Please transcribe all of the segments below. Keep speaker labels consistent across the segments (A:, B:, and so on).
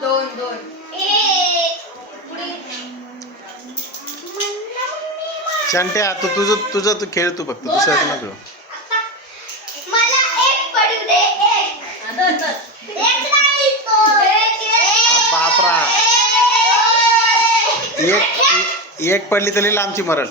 A: दोन
B: दोन. शंटे आता तुझं तुझं तू खेळ तू फक्त दुसऱ्याचं नको. बापरा. एक एक पडली तरी लांबची मरण.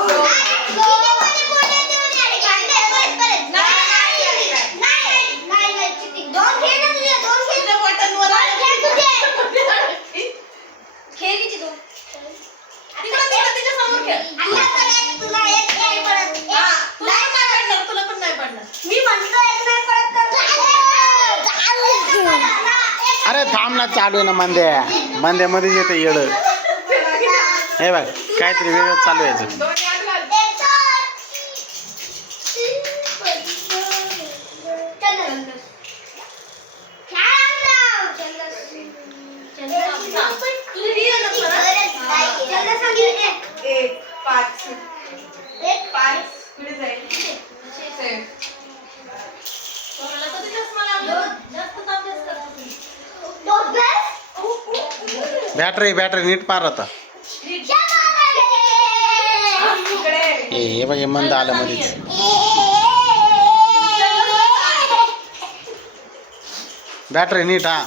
B: पुन्हा चालू आहे ना मांद्या? मांद्यामध्येच येते येड. हे बघ काहीतरी वेगळं चालू आहे
A: एक पाच एक पाच
B: बॅटरी बॅटरी नीट पार आता. हे मंद आलं मध्येच बॅटरी नीट हा.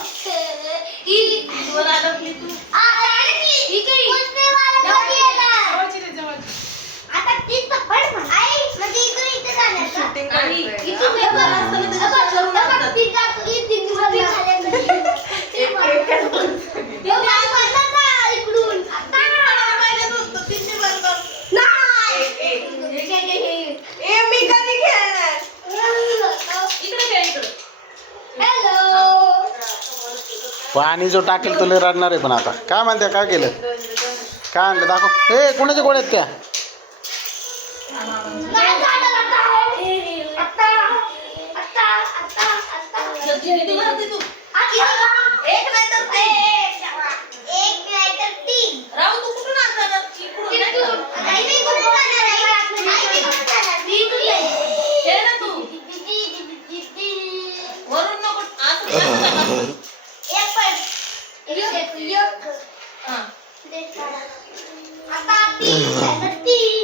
B: पाणी जो टाकेल तो लय रडणार आहे पण आता. काय म्हणते काय केलं? काय आणलं? दाखव. हे
C: कोणाचे गोळ्या आहेत त्या? Yuk yuk! Ah, Ha. Hatta bir, bir,